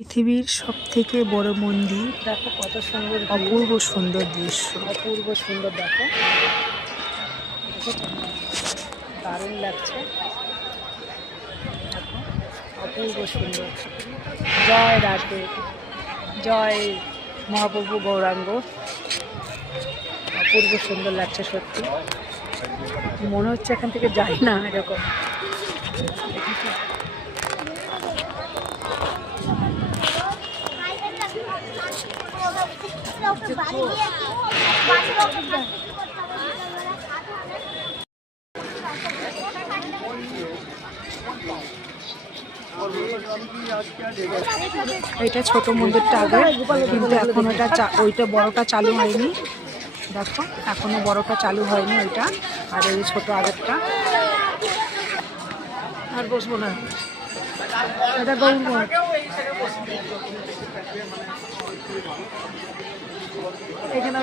পৃথিবীর সবথেকে বড় মন্দির। দেখো কত সুন্দর, অপূর্ব সুন্দর দৃশ্য। অপূর্ব সুন্দর। দেখো দারুণ লাগছে। দেখো অপূর্ব সুন্দর। জয় রাধে, জয় মহাপ্রভু গৌরাঙ্গ। অপূর্ব সুন্দর লাগছে সত্যি, মনে হচ্ছে এখান থেকে যাই না এরকম। এটা ছোট মন্দিরটা আগে, কিন্তু এখন ওইটা বড়টা চালু হয়নি। দেখো এখনো বড়টা চালু হয়নি ওইটা, আর এই ছোট আগেরটা। আর বসবো না, এটা গরম। এখানে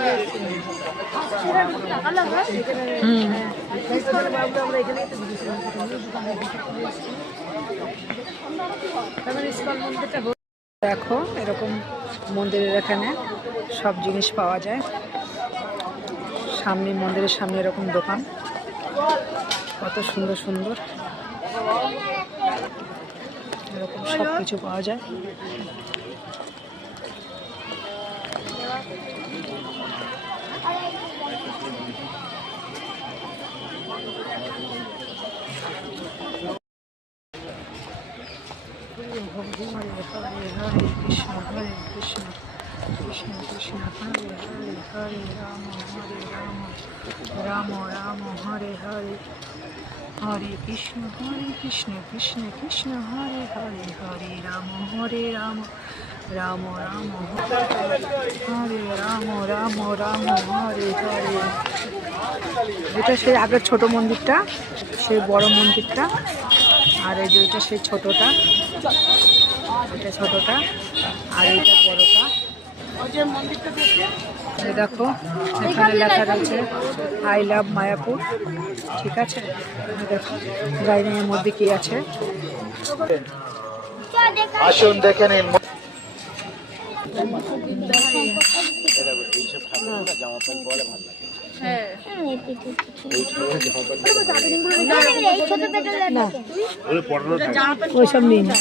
দেখো এরকম মন্দিরের এখানে সব জিনিস পাওয়া যায়। সামনে মন্দিরের সামনে এরকম দোকান, কত সুন্দর সুন্দর এরকম সব কিছু পাওয়া যায়। হরে হরে কৃষ্ণ হরে কৃষ্ণ কৃষ্ণ কৃষ্ণ হরে হরে হরে রাম হরে রাম রাম রাম হরে হরে হরে কৃষ্ণ কৃষ্ণ কৃষ্ণ হরে হরে হরে রাম রাম রাম হরে রাম হরে হরে। এটা সেই আগের ছোট মন্দিরটা, সেই বড় মন্দিরটা, আর এই যে এটা সেই ছোটটা, এটা ছোটটা আর এইটা বড়টা। দেখো এখানে লেখা রয়েছে আই লাভ মায়াপুর। ঠিক আছে, দেখো গাইনের মধ্যে কি আছে আসুন দেখে নিন। ওইসব নেই না।